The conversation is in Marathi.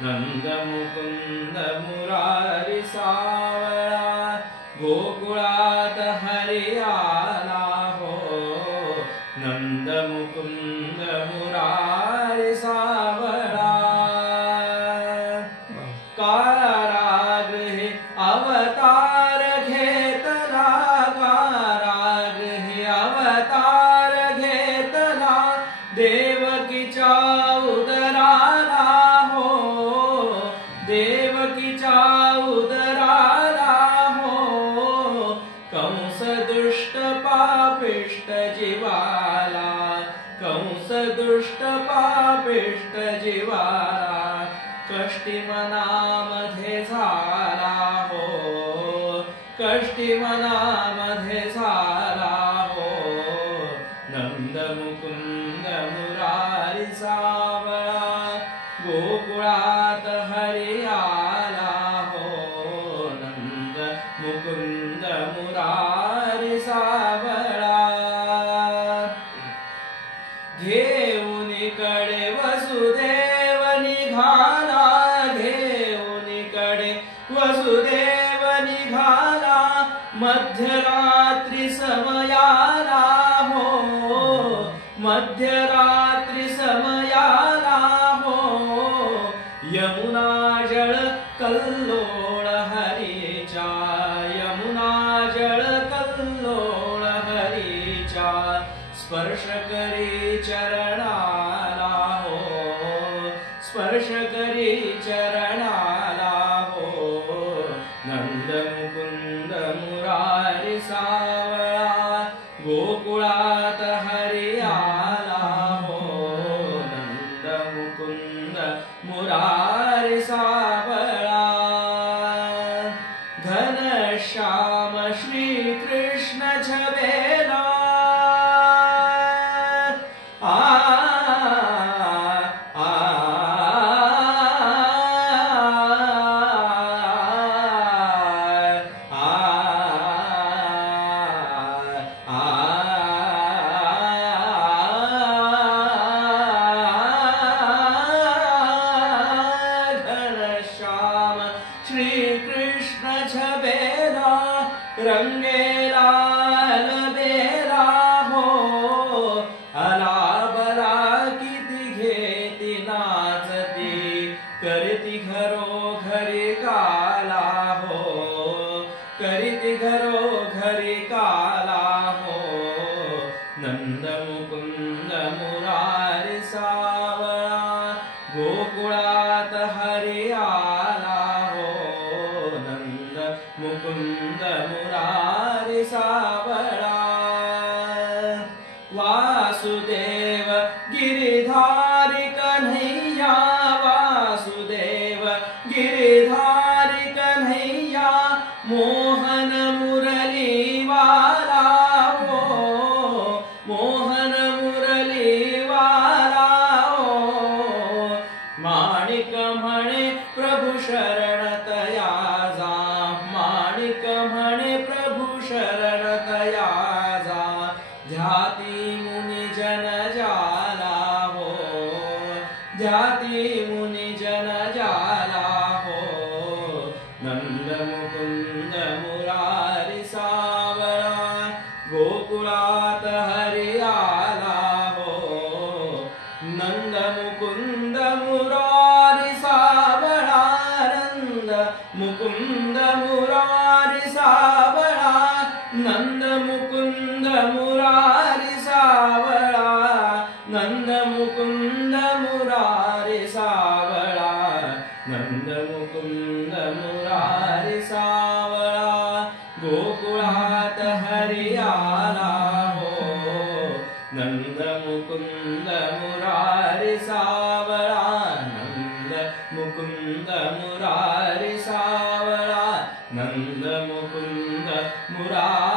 नंद मुकुंद मुरारी सावळा गोकुळात हरी आला हो नंद मुकुंद मुरारी सावळा काराग हे अवतार घेतला काराग हे अवतार घेतला देवकीच्या उदराला हो देवकीच्या उदराला हो कंस दुष्ट पापिष्ट जीवाला कंस दुष्ट पापिष्ट जीवाला कष्टी मनामध्ये झाला हो कष्टी मनामध्ये झाला हो नंद मुकुंद मुरारी सावळा गोकुळात हरी आला हो नंद मुकुंद मुरारी सावळा घेऊन कडे वसुदेव निघाला घेऊन कडे वसुदेव निघाला मध्यरात्री समयाला हो मध्यरात्री समयाला हो यमुना जळ कल्लोळ हरीच्या यमुना जळ कल्लोळ हरीच्या स्पर्श करी चरणाला हो स्पर्श करी चरणाला हो नंद मुकुंद मुरारी सावळा गोकुळात हरी आला हो नंद मुकुंद मुरारी सावळा घनश्याम श्री कृष्ण छबेला श्री कृष्ण छबेला रंगेला लबेला हो अला बला किती घेती नाचती करती घरो घरी काला हो करती घरो घरी काला हो नंद मुकुंद मुरारी सावळा गोकुळात हरी आला हो नंद मुकुंद मुरारी सावळा वासुदेव गिरिधारी कन्हैया वासुदेव गिरिधारी कन्हैया मोहन मुरली वाला हो मोहन मुरली वाला हो माणिक म्हणे प्रभु शरण तया जा माणिक म्हणे प्रभु शरण तया जा ध्याती मुनी जन जाला हो ध्याती मुनी जन जाला हो नंद मुकुंद मुरारी सावळा गोकुळात हरी आला हो नंद मुकुंद मुरारी सावळा नंद मुकुंद मुरारी सावळा नंद मुकुंद मुरारी सावळा नंद मुकुंद मुरारी सावळा नंद मुकुंद मुरारी सावळा गोकुळात हरी आला हो नंद मुकुंद मुरारी सावळा नंद मुकुंद मुरारी सावळा नंद मुकुंद मुरारी